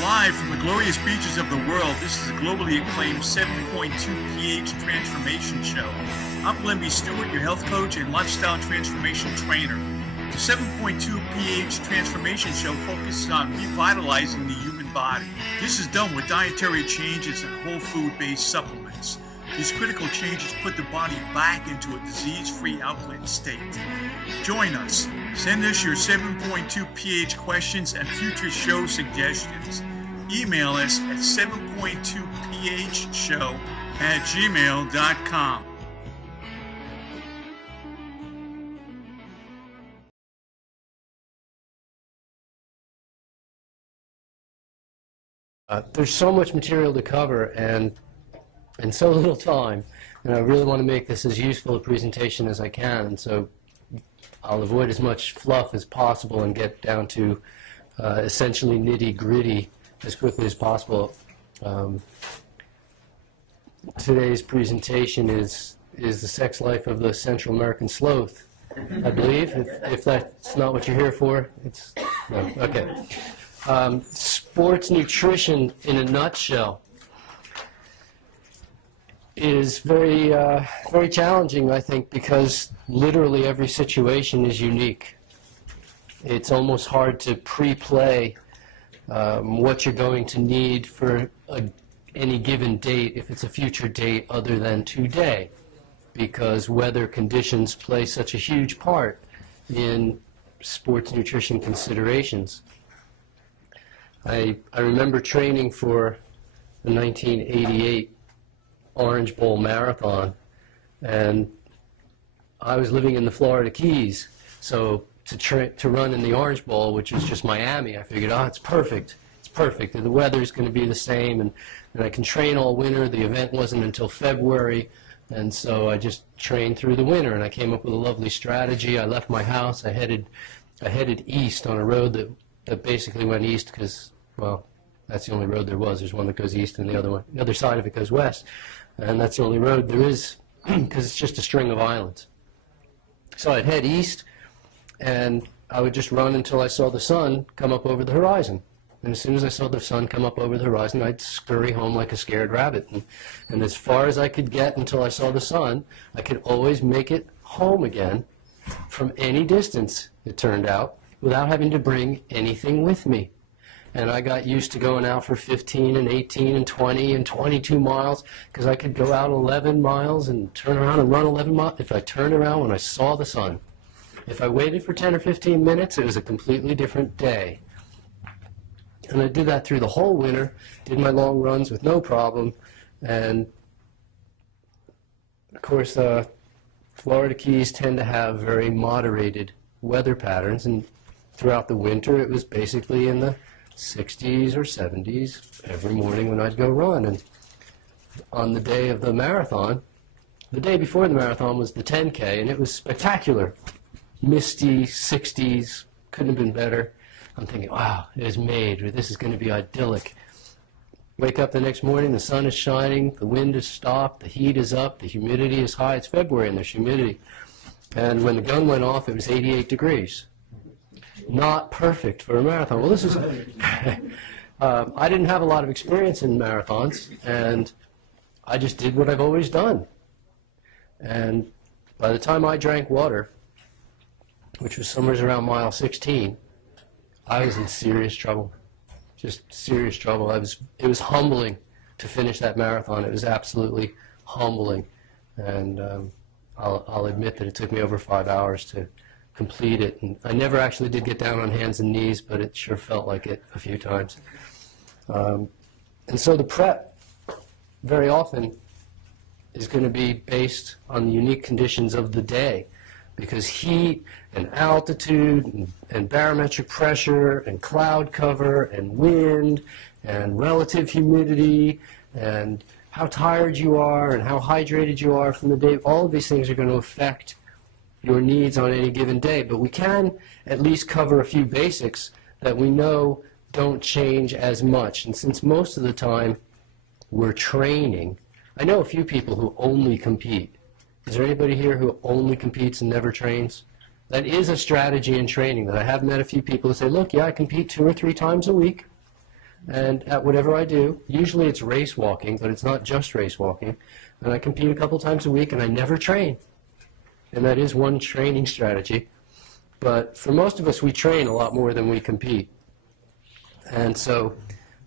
Live from the glorious beaches of the world, this is a globally acclaimed 7.2 pH transformation show. I'm Glenn B. Stewart, your health coach and lifestyle transformation trainer. The 7.2 pH transformation show focuses on revitalizing the human body. This is done with dietary changes and whole food-based supplements. These critical changes put the body back into a disease-free alkaline state. Join us. Send us your 7.2 pH questions and future show suggestions. Email us at 7.2phshow@gmail.com. There's so much material to cover and so little time, and I really want to make this as useful a presentation as I can, and so I'll avoid as much fluff as possible and get down to essentially nitty-gritty as quickly as possible. Today's presentation is the sex life of the Central American sloth, I believe. If that's not what you're here for, it's no. Okay. Sports nutrition in a nutshell is very challenging, I think, because literally every situation is unique. It's almost hard to pre-play what you're going to need for any given date if it's a future date other than today, because weather conditions play such a huge part in sports nutrition considerations. I remember training for the 1988 Orange Bowl Marathon, and I was living in the Florida Keys, so to run in the Orange Bowl, which was just Miami, I figured, oh, it's perfect. It's perfect. The weather's going to be the same, and I can train all winter. The event wasn't until February, and so I just trained through the winter, and I came up with a lovely strategy. I left my house. I headed east on a road that basically went east because, well, that's the only road there was. There's one that goes east and the other side of it goes west, and that's the only road there is because it's just a string of islands. So I'd head east, and I would just run until I saw the sun come up over the horizon. And as soon as I saw the sun come up over the horizon, I'd scurry home like a scared rabbit. And as far as I could get until I saw the sun, I could always make it home again from any distance, it turned out, without having to bring anything with me. And I got used to going out for 15 and 18 and 20 and 22 miles because I could go out 11 miles and turn around and run 11 miles if I turned around when I saw the sun. If I waited for 10 or 15 minutes, it was a completely different day. And I did that through the whole winter, did my long runs with no problem. And, of course, Florida Keys tend to have very moderated weather patterns, and throughout the winter it was basically in the 60s or 70s every morning when I'd go run. And on the day of the marathon, the day before the marathon was the 10K, and it was spectacular. Misty 60s, couldn't have been better. I'm thinking, wow, it is made, or this is going to be idyllic. Wake up the next morning, the sun is shining, the wind has stopped, the heat is up, the humidity is high. It's February and there's humidity. And when the gun went off, it was 88 degrees. Not perfect for a marathon. Well, this is, I didn't have a lot of experience in marathons, and I just did what I've always done. And by the time I drank water, which was somewhere around mile 16, I was in serious trouble, just serious trouble. It was humbling to finish that marathon. It was absolutely humbling, and I'll admit that it took me over 5 hours to complete it. And I never actually did get down on hands and knees, but it sure felt like it a few times. And so the prep very often is going to be based on the unique conditions of the day, because heat and altitude and barometric pressure and cloud cover and wind and relative humidity and how tired you are and how hydrated you are from the day, all of these things are going to affect your needs on any given day. But we can at least cover a few basics that we know don't change as much. And since most of the time we're training, I know a few people who only compete. Is there anybody here who only competes and never trains? That is a strategy in training that I have met a few people who say, look, yeah, I compete 2 or 3 times a week, And at whatever I do, usually it's race walking, but it's not just race walking. And I compete a couple times a week, and I never train. And that is one training strategy. But for most of us, we train a lot more than we compete. And so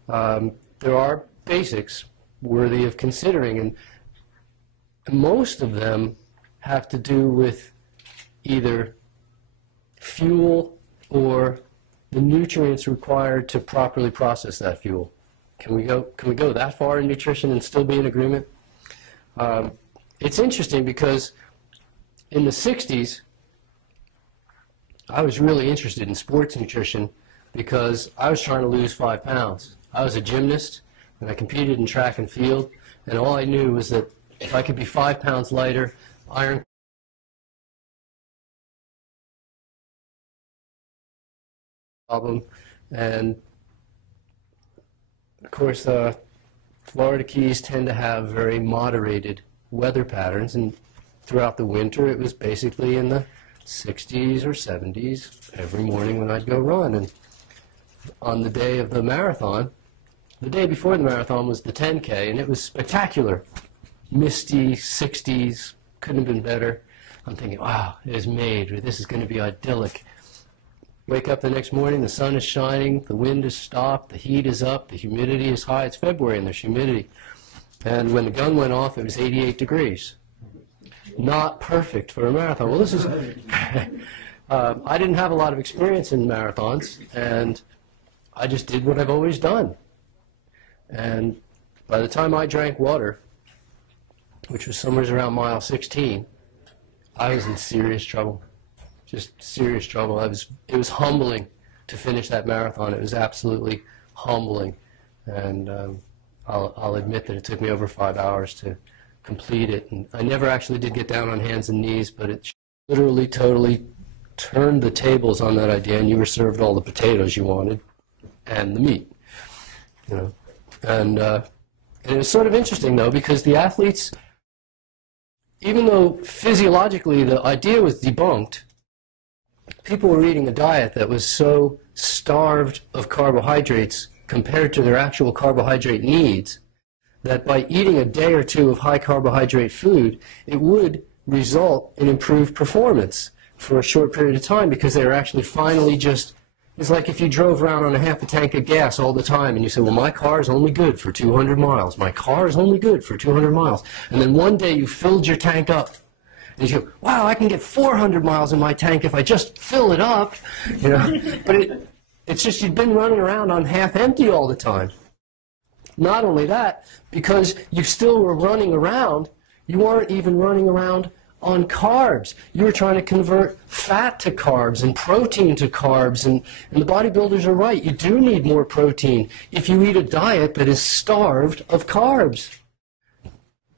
there are basics worthy of considering. And most of them have to do with either fuel or the nutrients required to properly process that fuel. Can we go that far in nutrition and still be in agreement? It's interesting because in the 60s, I was really interested in sports nutrition because I was trying to lose 5 pounds. I was a gymnast, and I competed in track and field, and all I knew was that if I could be 5 pounds lighter, iron problem. And of course, Florida Keys tend to have very moderated weather patterns, and throughout the winter it was basically in the 60s or 70s every morning when I'd go run. And on the day of the marathon, the day before the marathon was the 10K, and it was spectacular. Misty, 60s, couldn't have been better. I'm thinking, wow, it is made, this is going to be idyllic. Wake up the next morning, the sun is shining, the wind has stopped, the heat is up, the humidity is high. It's February and there's humidity. And when the gun went off, it was 88 degrees. Not perfect for a marathon. Well, this is... I didn't have a lot of experience in marathons, and I just did what I've always done. And by the time I drank water, which was somewhere around mile 16, I was in serious trouble. Just serious trouble. It was humbling to finish that marathon. It was absolutely humbling. And I'll admit that it took me over 5 hours to complete it. And I never actually did get down on hands and knees, but it literally totally turned the tables on that idea, and you were served all the potatoes you wanted and the meat. You know. And it was sort of interesting, though, because the athletes, even though physiologically the idea was debunked, people were eating a diet that was so starved of carbohydrates compared to their actual carbohydrate needs that by eating a day or two of high carbohydrate food, it would result in improved performance for a short period of time, because they were actually finally just... It's like if you drove around on a half a tank of gas all the time and you said, well, my car is only good for 200 miles. My car is only good for 200 miles. And then one day you filled your tank up. And you go, wow, I can get 400 miles in my tank if I just fill it up. You know? But it's just you've been running around on half empty all the time. Not only that, because you still were running around, you weren't even running around on carbs. You were trying to convert fat to carbs and protein to carbs, and the bodybuilders are right. You do need more protein if you eat a diet that is starved of carbs.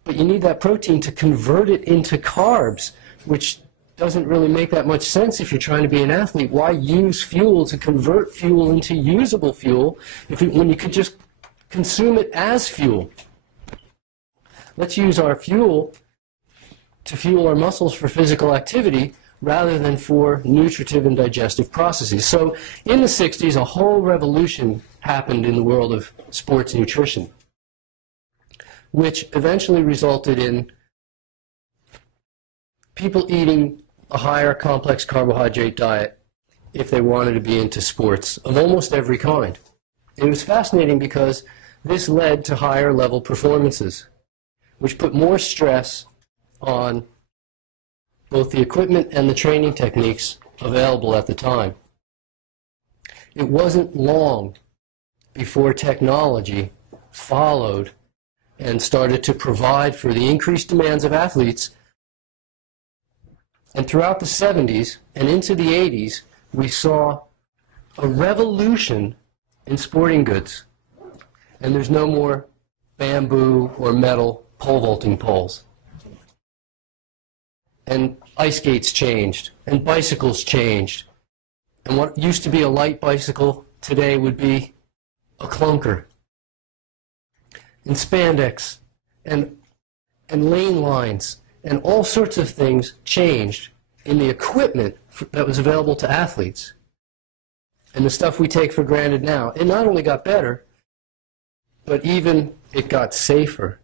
But you need that protein to convert it into carbs, which doesn't really make that much sense if you're trying to be an athlete. Why use fuel to convert fuel into usable fuel when you could just consume it as fuel? Let's use our fuel to fuel our muscles for physical activity rather than for nutritive and digestive processes. So in the 60s, a whole revolution happened in the world of sports nutrition, which eventually resulted in people eating a higher complex carbohydrate diet if they wanted to be into sports of almost every kind. It was fascinating because this led to higher level performances, which put more stress on both the equipment and the training techniques available at the time. It wasn't long before technology followed and started to provide for the increased demands of athletes. And throughout the 70s and into the 80s, we saw a revolution in sporting goods. And there's no more bamboo or metal pole vaulting poles. And ice skates changed, and bicycles changed. And what used to be a light bicycle today would be a clunker. And spandex, and lane lines, and all sorts of things changed in the equipment that was available to athletes. And the stuff we take for granted now, it not only got better, but even it got safer.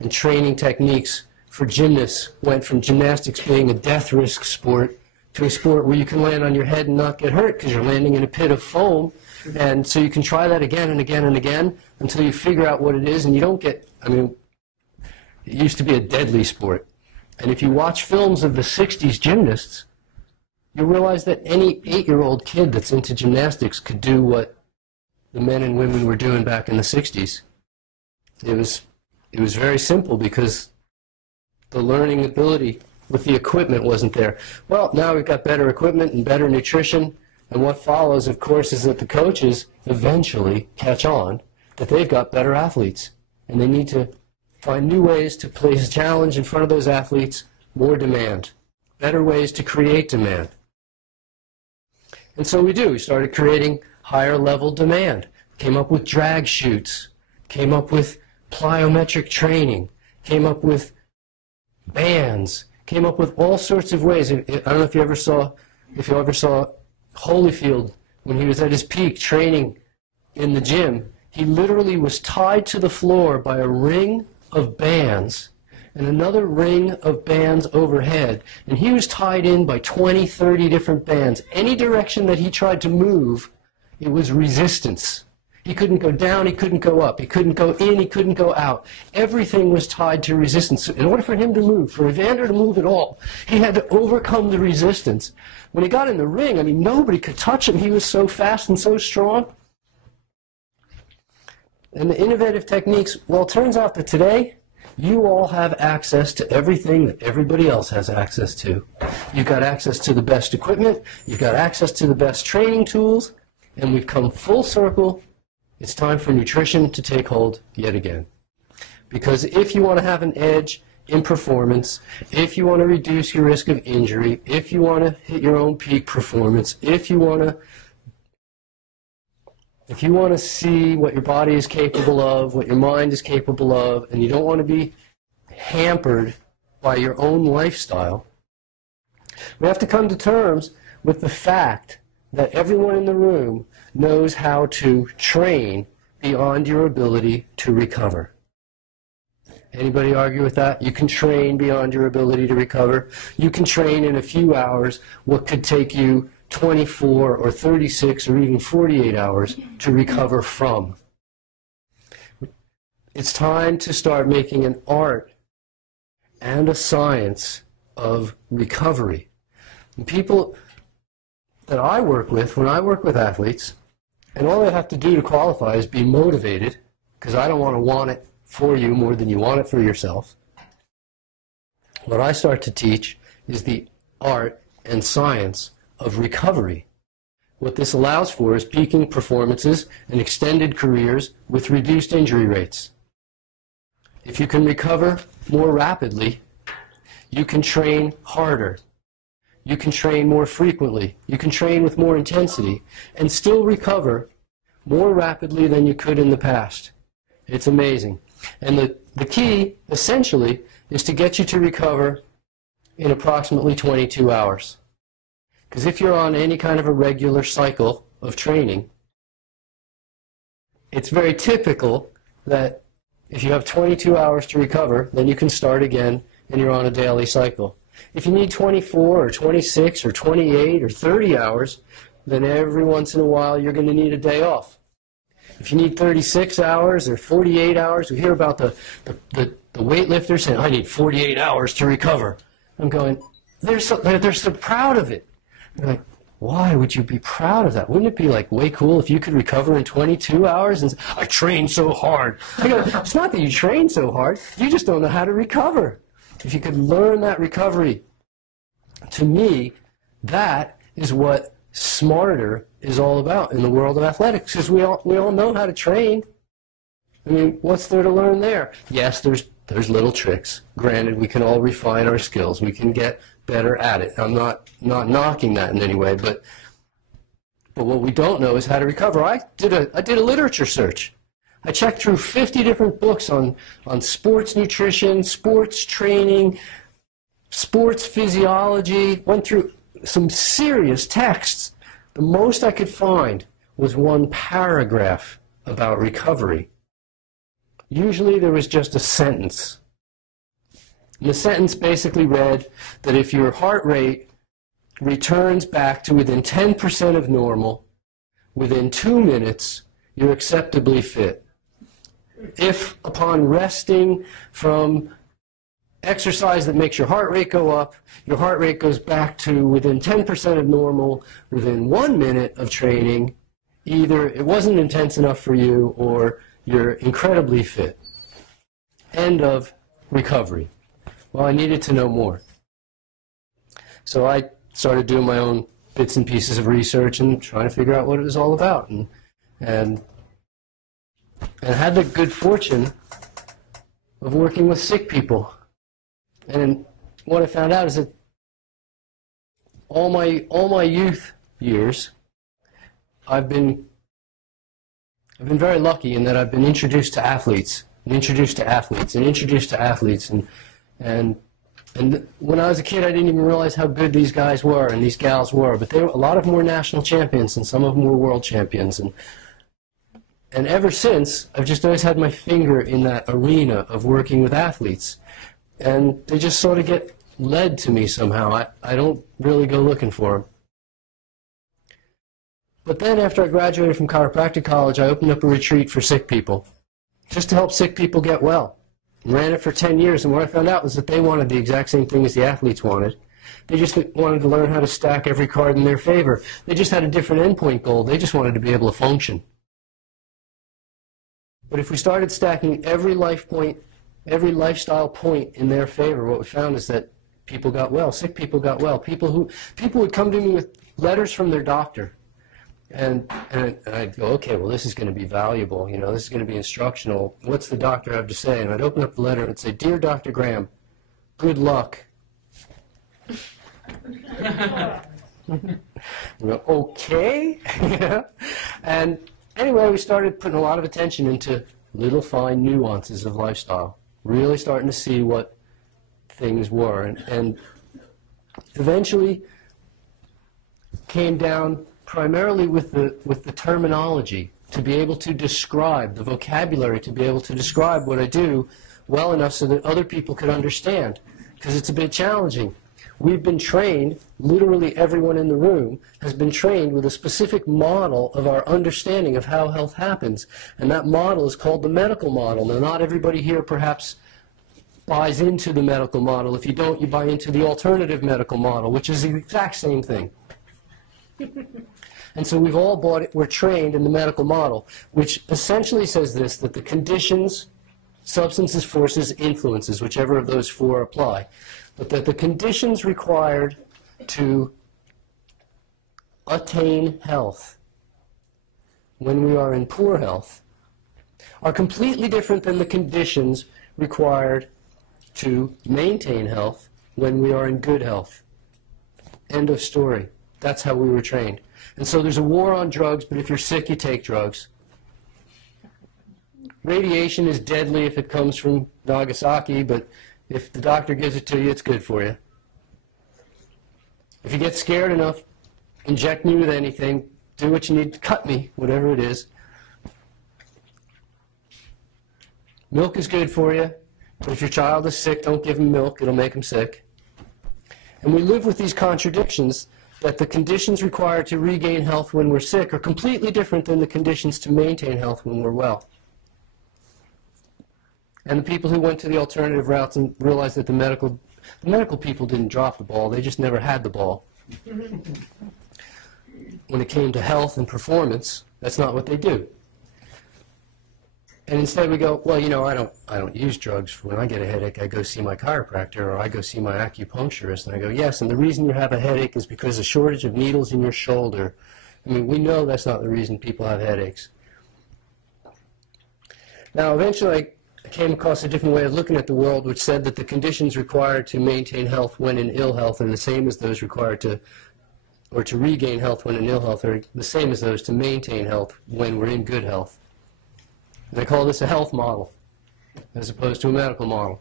And training techniques for gymnasts went from gymnastics being a death risk sport to a sport where you can land on your head and not get hurt because you're landing in a pit of foam. And so you can try that again and again and again until you figure out what it is, and you don't get, I mean, it used to be a deadly sport. And if you watch films of the 60s gymnasts, you'll realize that any 8-year-old kid that's into gymnastics could do what the men and women were doing back in the 60s. It was very simple because the learning ability with the equipment wasn't there. Well, now we've got better equipment and better nutrition, and what follows, of course, is that the coaches eventually catch on that they've got better athletes, and they need to find new ways to place a challenge in front of those athletes, more demand, better ways to create demand. And so we do. We started creating higher level demand, came up with drag chutes, came up with plyometric training, came up with bands, came up with all sorts of ways. I don't know if you ever saw Holyfield when he was at his peak training in the gym. He literally was tied to the floor by a ring of bands and another ring of bands overhead, and he was tied in by 20, 30 different bands. Any direction that he tried to move, it was resistance. He couldn't go down, he couldn't go up, he couldn't go in, he couldn't go out. Everything was tied to resistance. In order for him to move, for Evander to move at all, he had to overcome the resistance. When he got in the ring, I mean, nobody could touch him. He was so fast and so strong. And the innovative techniques, well, it turns out that today, you all have access to everything that everybody else has access to. You've got access to the best equipment, you've got access to the best training tools, and we've come full circle. It's time for nutrition to take hold yet again. Because if you want to have an edge in performance, if you want to reduce your risk of injury, if you want to hit your own peak performance, if you want to see what your body is capable of, what your mind is capable of, and you don't want to be hampered by your own lifestyle, we have to come to terms with the fact that everyone in the room knows how to train beyond your ability to recover. Anybody argue with that? You can train beyond your ability to recover. You can train in a few hours what could take you 24 or 36 or even 48 hours to recover from. It's time to start making an art and a science of recovery. And people that I work with, when I work with athletes, and all they have to do to qualify is be motivated, because I don't want it for you more than you want it for yourself. What I start to teach is the art and science of recovery. What this allows for is peaking performances and extended careers with reduced injury rates. If you can recover more rapidly, you can train harder. You can train more frequently. You can train with more intensity and still recover more rapidly than you could in the past. It's amazing. And the key, essentially, is to get you to recover in approximately 22 hours. Because if you're on any kind of a regular cycle of training, it's very typical that if you have 22 hours to recover, then you can start again and you're on a daily cycle. If you need 24 or 26 or 28 or 30 hours, then every once in a while you're going to need a day off. If you need 36 hours or 48 hours, we hear about the weightlifters saying, I need 48 hours to recover. I'm going, they're so proud of it. They're like, why would you be proud of that? Wouldn't it be like way cool if you could recover in 22 hours? And I trained so hard. I go, it's not that you trained so hard. You just don't know how to recover. If you could learn that recovery, to me, that is what smarter is all about in the world of athletics, because we all know how to train. I mean, what's there to learn there? Yes, there's little tricks. Granted, we can all refine our skills. We can get better at it. I'm not knocking that in any way, but what we don't know is how to recover. I did a literature search. I checked through 50 different books on sports nutrition, sports training, sports physiology, went through some serious texts. The most I could find was one paragraph about recovery. Usually there was just a sentence. And the sentence basically read that if your heart rate returns back to within 10% of normal within 2 minutes, you're acceptably fit. If upon resting from exercise that makes your heart rate go up, your heart rate goes back to within 10% of normal within 1 minute of training, either it wasn't intense enough for you or you're incredibly fit. End of recovery. Well, I needed to know more. So I started doing my own bits and pieces of research and trying to figure out what it was all about. And I had the good fortune of working with sick people. And what I found out is that all my youth years, I've been very lucky in that I've been introduced to athletes, and introduced to athletes, and introduced to athletes, and when I was a kid, I didn't even realize how good these guys were and these gals were. But a lot of them were national champions, and some of them were world champions. And ever since, I've just always had my finger in that arena of working with athletes. And they just sort of get led to me somehow. I don't really go looking for them. But then after I graduated from chiropractic college, I opened up a retreat for sick people, just to help sick people get well. Ran it for 10 years, and what I found out was that they wanted the exact same thing as the athletes wanted. They just wanted to learn how to stack every card in their favor. They just had a different endpoint goal. They just wanted to be able to function. But if we started stacking every lifestyle point in their favor, what we found is that people got well. Sick people got well. People would come to me with letters from their doctor. And I'd go, okay, well, this is going to be valuable. You know, this is going to be instructional. What's the doctor have to say? And I'd open up the letter and say, Dear Dr. Graham, good luck. I go, okay. Yeah. And anyway, we started putting a lot of attention into little fine nuances of lifestyle, really starting to see what things were. And eventually came down primarily with the terminology, to be able to describe, the vocabulary to be able to describe what I do well enough so that other people could understand, because it's a bit challenging. We've been trained, literally everyone in the room has been trained with a specific model of our understanding of how health happens, and that model is called the medical model. Now, not everybody here perhaps buys into the medical model. If you don't, you buy into the alternative medical model, which is the exact same thing. And so we've all bought it, we're trained in the medical model, which essentially says this, that the conditions, substances, forces, influences, whichever of those four apply, but that the conditions required to attain health when we are in poor health are completely different than the conditions required to maintain health when we are in good health. End of story. That's how we were trained. And so there's a war on drugs, but if you're sick, you take drugs. Radiation is deadly if it comes from Nagasaki, but if the doctor gives it to you, it's good for you. If you get scared enough, inject me with anything, do what you need to cut me, whatever it is. Milk is good for you, but if your child is sick, don't give him milk, it'll make him sick. And we live with these contradictions that the conditions required to regain health when we're sick are completely different than the conditions to maintain health when we're well. And the people who went to the alternative routes and realized that the medical people didn't drop the ball, they just never had the ball. When it came to health and performance, that's not what they do. And instead we go, well, you know, I don't use drugs. When I get a headache, I go see my chiropractor or I go see my acupuncturist. And I go, yes, and the reason you have a headache is because of a shortage of needles in your shoulder. I mean, we know that's not the reason people have headaches. Now, eventually I came across a different way of looking at the world, which said that the conditions required to maintain health when in ill health are the same as those required to regain health when in ill health are the same as those to maintain health when we're in good health. And I call this a health model, as opposed to a medical model.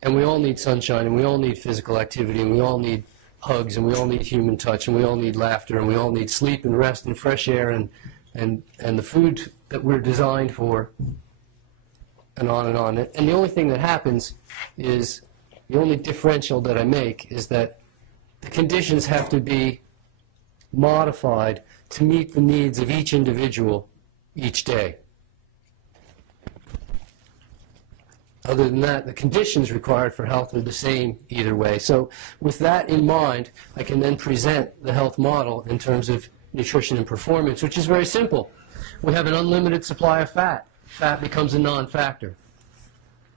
And we all need sunshine, and we all need physical activity, and we all need hugs, and we all need human touch, and we all need laughter, and we all need sleep and rest and fresh air and and the food that we're designed for, and on and on. And the only thing that happens is, the only differential that I make is that the conditions have to be modified to meet the needs of each individual each day. Other than that, the conditions required for health are the same either way. So with that in mind, I can then present the health model in terms of nutrition and performance, which is very simple. We have an unlimited supply of fat. Fat becomes a non-factor.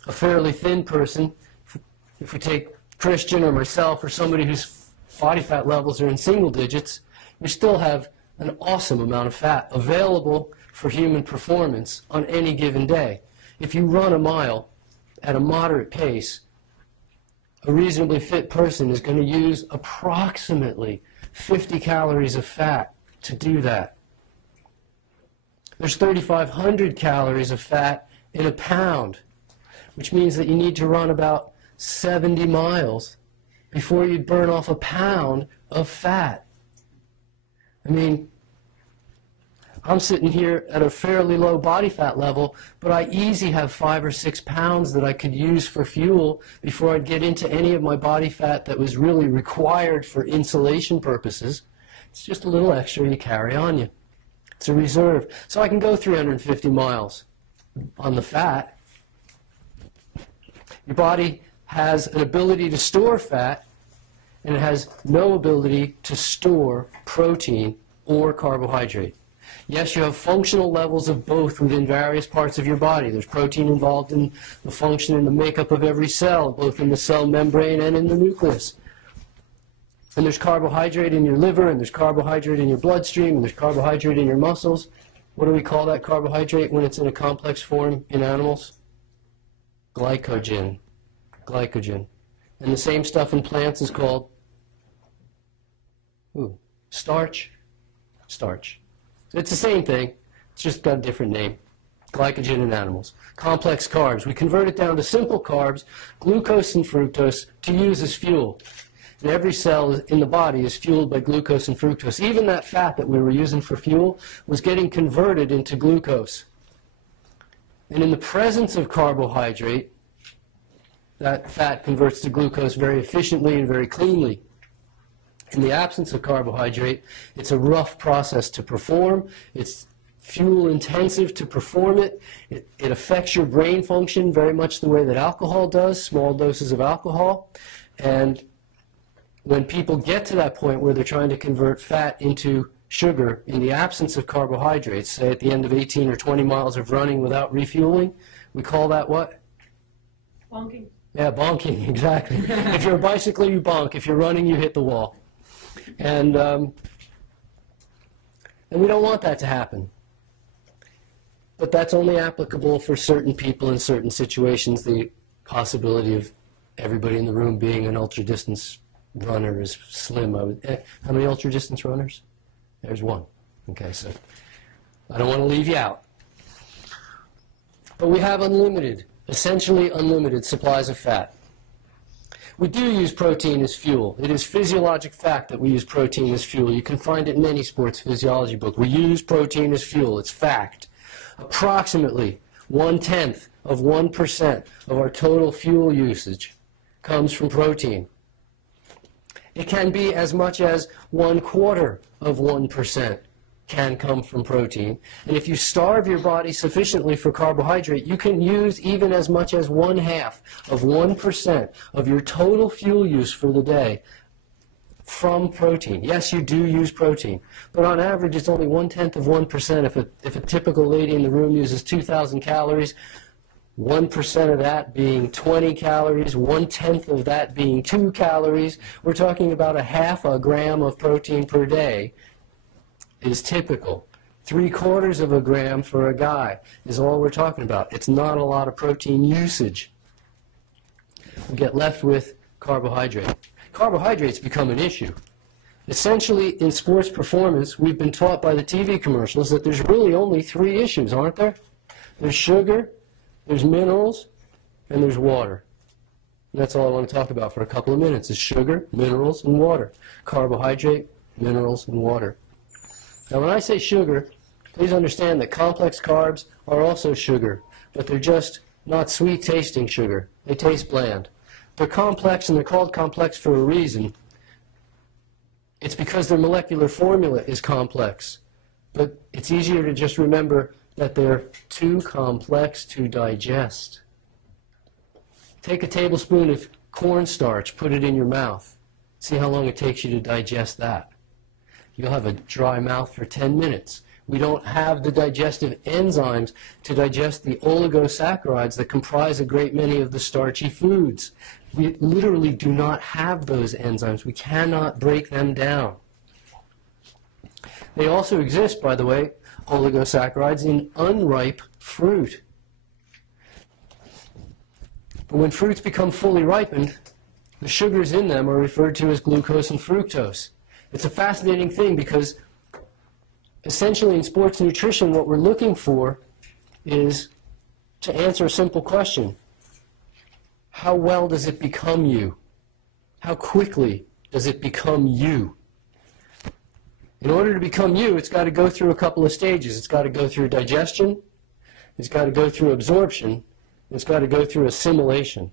A fairly thin person, if we take Christian or myself or somebody whose body fat levels are in single digits, we still have an awesome amount of fat available for human performance on any given day. If you run a mile at a moderate pace, a reasonably fit person is going to use approximately 50 calories of fat to do that. There's 3,500 calories of fat in a pound, which means that you need to run about 70 miles before you burn off a pound of fat. I mean, I'm sitting here at a fairly low body fat level, but I easily have 5 or 6 pounds that I could use for fuel before I'd get into any of my body fat that was really required for insulation purposes. It's just a little extra you carry on you. It's a reserve. So I can go 350 miles on the fat. Your body has an ability to store fat, and it has no ability to store protein or carbohydrate. Yes, you have functional levels of both within various parts of your body. There's protein involved in the function and the makeup of every cell, both in the cell membrane and in the nucleus. And there's carbohydrate in your liver, and there's carbohydrate in your bloodstream, and there's carbohydrate in your muscles. What do we call that carbohydrate when it's in a complex form in animals? Glycogen. Glycogen. And the same stuff in plants is called starch. Starch. It's the same thing. It's just got a different name. Glycogen in animals. Complex carbs. We convert it down to simple carbs, glucose and fructose, to use as fuel. And every cell in the body is fueled by glucose and fructose. Even that fat that we were using for fuel was getting converted into glucose. And in the presence of carbohydrate, that fat converts to glucose very efficiently and very cleanly. In the absence of carbohydrate, it's a rough process to perform. It's fuel intensive to perform it. It affects your brain function very much the way that alcohol does, small doses of alcohol. And when people get to that point where they're trying to convert fat into sugar in the absence of carbohydrates, say at the end of 18 or 20 miles of running without refueling, we call that what? Bonking. Yeah, bonking, exactly. If you're a bicycler, you bonk. If you're running, you hit the wall. And we don't want that to happen. But that's only applicable for certain people in certain situations. The possibility of everybody in the room being an ultra-distance runner is slim. How many ultra-distance runners? There's one. Okay, so I don't want to leave you out. But we have unlimited, essentially unlimited supplies of fat. We do use protein as fuel. It is physiologic fact that we use protein as fuel. You can find it in any sports physiology book. We use protein as fuel. It's fact. Approximately 1/10 of 1% of our total fuel usage comes from protein. It can be as much as 1/4 of 1% can come from protein. And if you starve your body sufficiently for carbohydrate, you can use even as much as 1/2 of 1% of your total fuel use for the day from protein. Yes, you do use protein, but on average it's only 1/10 of 1%. If a typical lady in the room uses 2,000 calories, 1% of that being 20 calories, 1/10 of that being 2 calories, we're talking about 1/2 gram of protein per day is typical. 3/4 of a gram for a guy is all we're talking about. It's not a lot of protein usage. We get left with carbohydrate. Carbohydrates become an issue. Essentially, in sports performance, we've been taught by the TV commercials that there's really only 3 issues, aren't there? There's sugar, there's minerals, and there's water. And that's all I want to talk about for a couple of minutes is sugar, minerals, and water. Carbohydrate, minerals, and water. Now, when I say sugar, Please understand that complex carbs are also sugar, but they're just not sweet-tasting sugar. They taste bland. They're complex, and they're called complex for a reason. It's because their molecular formula is complex. But it's easier to just remember that they're too complex to digest. Take a tablespoon of cornstarch, put it in your mouth. See how long it takes you to digest that. You'll have a dry mouth for 10 minutes. We don't have the digestive enzymes to digest the oligosaccharides that comprise a great many of the starchy foods. We literally do not have those enzymes. We cannot break them down. They also exist, by the way, oligosaccharides in unripe fruit. But when fruits become fully ripened, the sugars in them are referred to as glucose and fructose. It's a fascinating thing because essentially in sports nutrition what we're looking for is to answer a simple question. How well does it become you? How quickly does it become you? In order to become you, it's got to go through a couple of stages. It's got to go through digestion, it's got to go through absorption, and it's got to go through assimilation.